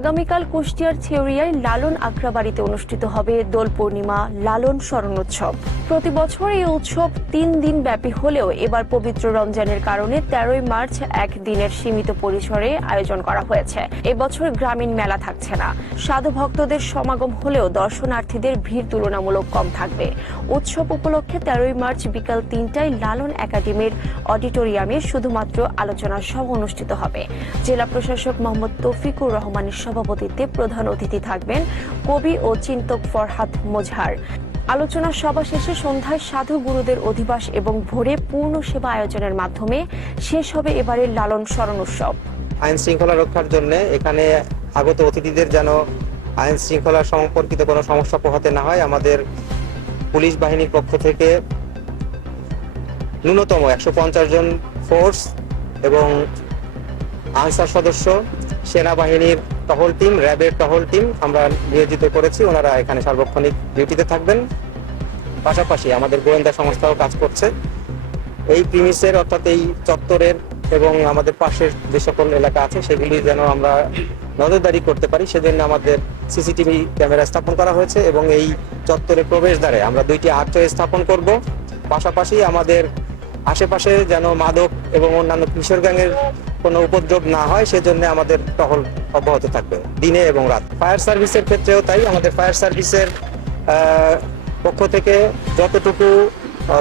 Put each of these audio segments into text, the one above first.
আগামীকাল কুষ্টিয়ার ছেউরিয়ায় লালন আখড়াবাড়িতে অনুষ্ঠিত হবে দোল পূর্ণিমা, লালন স্মরণ উৎসব প্রতি বছর এই উৎসব তিন দিন ব্যাপী হলেও এবার পবিত্র রমজানের কারণে তেরোই মার্চ এক দিনের সীমিত পরিসরে আয়োজন করা হয়েছে। এবছর গ্রামীণ মেলা থাকছে না। সাধু ভক্তদের সমাগম হলেও দর্শনার্থীদের ভিড় তুলনামূলক কম থাকবে। উৎসব উপলক্ষে তেরোই মার্চ বিকাল তিনটায় লালন একাডেমির অডিটোরিয়ামে শুধুমাত্র আলোচনা সভা অনুষ্ঠিত হবে। জেলা প্রশাসক মোহাম্মদ তৌফিকুর রহমানের সভাপতিত্বে প্রধান অতিথি থাকবেন কবি ও চিন্তক ফরহাদ মোজহার। আলোচনা সভা শেষে সন্ধ্যায় সাধু গুরুদের অধিবাস এবং ভোরে পূর্ণ সেবা আয়োজনের মাধ্যমে শেষ হবে এবারের লালন স্মরণ উৎসব। আইন শৃঙ্খলা রক্ষার জন্য এখানে আগত অতিথিদের যেন আইন শৃঙ্খলা সম্পর্কিত কোনো সমস্যা পোহাতে না হয়, আমাদের পুলিশ বাহিনীর পক্ষ থেকে ন্যূনতম একশো পঞ্চাশ জন ফোর্স এবং আনসার সদস্য, সেনাবাহিনীর টহল টিম র্যাবের টহল টিম আমরা নিয়োজিত করেছি, ওনারা এখানে সার্বক্ষণিক ডিউটিতে থাকবেন। পাশাপাশি আমাদের গোয়েন্দা সংস্থাও কাজ করছে। এই প্রিমিসের অর্থাৎ এই চত্বরের এবং আমাদের পাশের যে সকল এলাকা আছে, সেগুলি যেন আমরা নজরদারি করতে পারি, সেজন্য আমাদের সিসিটিভি ক্যামেরা স্থাপন করা হয়েছে এবং এই চত্বরের প্রবেশদ্বারে আমরা দুইটি আর্চওয়ে স্থাপন করব। পাশাপাশি আমাদের আশেপাশে যেন মাদক এবং অন্যান্য কিশোর গ্যাংয়ের কোনো উপদ্রব না হয়, সেজন্য আমাদের টহল অব্যাহত থাকবে দিনে এবং রাত। ফায়ার সার্ভিসের ক্ষেত্রেও তাই, আমাদের ফায়ার সার্ভিসের পক্ষ থেকে যতটুকু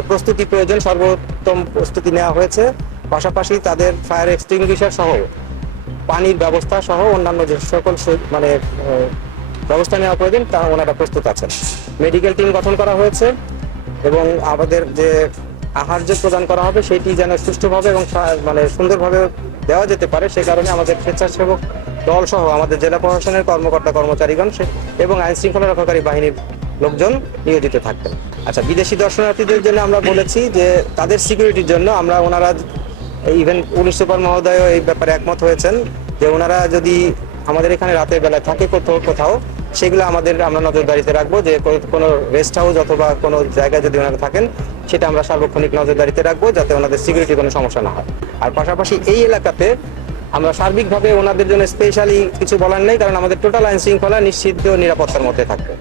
প্রস্তুতি প্রয়োজন, সর্বোত্তম প্রস্তুতি নেওয়া হয়েছে। পাশাপাশি তাদের ফায়ার এক্সটিংগুইশার সহ, পানির ব্যবস্থা সহ, অন্যান্য যে সকল মানে ব্যবস্থা নেওয়া প্রয়োজন, তা ওনারা প্রস্তুত আছেন। মেডিকেল টিম গঠন করা হয়েছে এবং আমাদের যে আহার্য প্রদান করা হবে, সেটি যেন সুষ্ঠুভাবে এবং মানে সুন্দরভাবে দেওয়া যেতে পারে, সে কারণে আমাদের স্বেচ্ছাসেবক দল সহ আমাদের জেলা প্রশাসনের কর্মকর্তা কর্মচারীগণ এবং আইন শৃঙ্খলা রক্ষাকারী বাহিনীর লোকজন নিয়োজিত থাকবেন। আচ্ছা বিদেশি দর্শনার্থীদের জন্য আমরা বলেছি যে, তাদের সিকিউরিটির জন্য আমরা ওনারা ইভেন পুলিশ সুপার মহোদয় এই ব্যাপারে একমত হয়েছেন যে, ওনারা যদি আমাদের এখানে রাতের বেলায় থাকে কোথাও কোথাও সেগুলো আমাদের আমরা নজরদারিতে রাখব যে কোনো রেস্ট হাউস অথবা কোনো জায়গায় যদি ওনারা থাকেন, সেটা আমরা সার্বক্ষণিক নজরদারিতে রাখব যাতে ওনাদের সিকিউরিটি কোনো সমস্যা না হয়। আর পাশাপাশি এই এলাকাতে আমরা সার্বিকভাবে ওনাদের জন্য স্পেশালি কিছু বলার নেই, কারণ আমাদের টোটাল আইন শৃঙ্খলা নিশ্চিত নিরাপত্তার মধ্যে থাকবে।